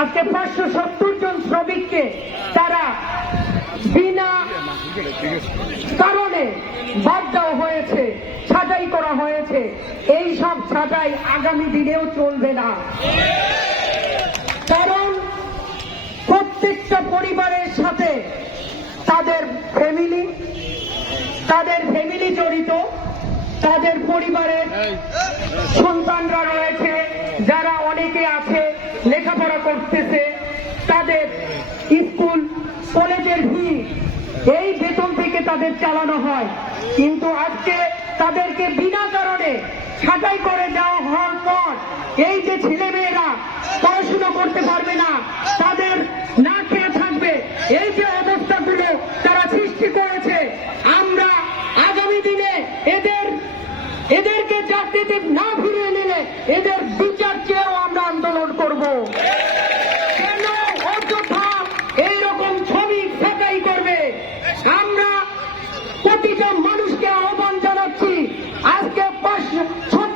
আজকে পাঁচশো সত্তর জন শ্রমিককে তারা বিনা কারণে বাদ দেওয়া হয়েছে, ছাঁটাই করা হয়েছে। এই সব ছাঁটাই আগামী দিনেও চলবে না। কারণ প্রত্যেকটা পরিবারের সাথে তাদের ফ্যামিলি তাদের ফ্যামিলি জড়িত, তাদের পরিবারের সন্তানরা রয়েছে, যারা অনেকে আছে করতেছে তাদের স্কুল, কলেজের ভিড়, এই বেতন থেকে তাদের চালানো হয়। কিন্তু আজকে তাদেরকে বিনা কারণে ছাঁটাই করে দেওয়া হওয়ার পর এই যে ছেলেমেয়েরা পড়াশোনা করতে পারবে না, তাদের না খেয়ে থাকবে, এই যে অবস্থাগুলো তারা সৃষ্টি করেছে, আমরা আগামী দিনে এদের, এদেরকে চাকরিতে না ফিরিয়ে নিলে এদের ಜಾಗತಿಕ